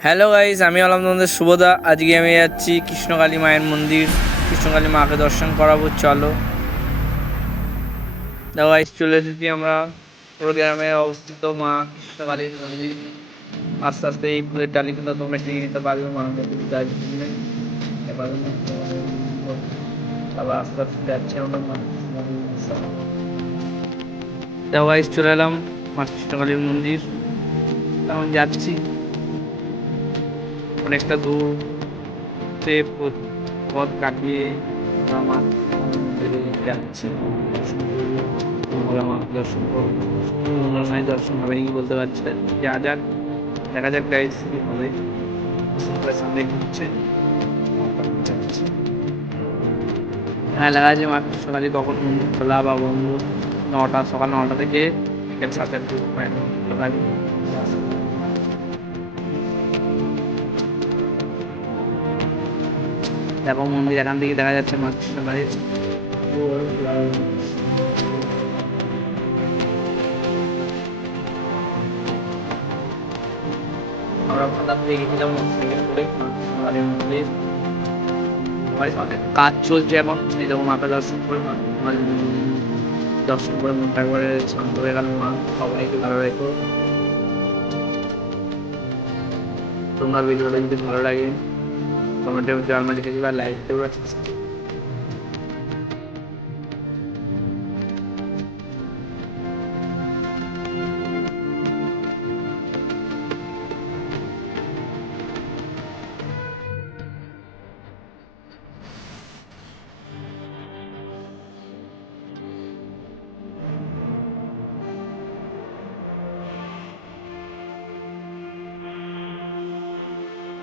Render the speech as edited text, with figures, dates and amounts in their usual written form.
Hello guys, আমি হলাম তোমাদের শুভদা। আজকে আমি যাচ্ছি কৃষ্ণকালী মায়ের মন্দির। কৃষ্ণকালী মাকে দর্শন করাবো, চলো। দেখো গাইস, চলে এসেছি আমরা গ্রামে অবস্থিত মা কৃষ্ণকালীর মন্দির। আস্তে আস্তে এই ফুলের ডালিগুলো তোমরা কিনে নিতে পারবে মাকে এবার আবার আস্তে আস্তে যাচ্ছি আমরা মা দেখো গাইস, চলে এলাম মা কৃষ্ণকালীর মন্দির। এখন যাচ্ছি অনেকটা দূর পথ কাটিয়ে আমার মন্দিরে যাচ্ছি। আমার দর্শন করবো, অন্যান্য দর্শন হবে নাকি বলতে পারছি না। যা যাক, দেখা যাক গাইস কি হবে। সামনে ঘুরছে, হ্যাঁ লেখা আছে মা কৃষ্ণকালী কখন মন্দির খোলা বা বন্ধ। সকাল 9টা থেকে বিকেল 7টা। দেখো মন্দির এখান থেকে দেখা যাচ্ছে মা কৃষ্ণকালীর। আমরা ওখান থেকে গেছিলাম মোটরসাইকেল করে মন্দির মন্দির। কাজ চলছে এখন, সেই জন্য মাকে দর্শন করে দর্শন করে মনটা একবারে শান্ত হয়ে গেল। মা সবাইকে ভালো রেখো। তোমরা ভিডিওটা যদি ভালো লাগে কমেন্টে জানাতে পারো, লাইক দেবে।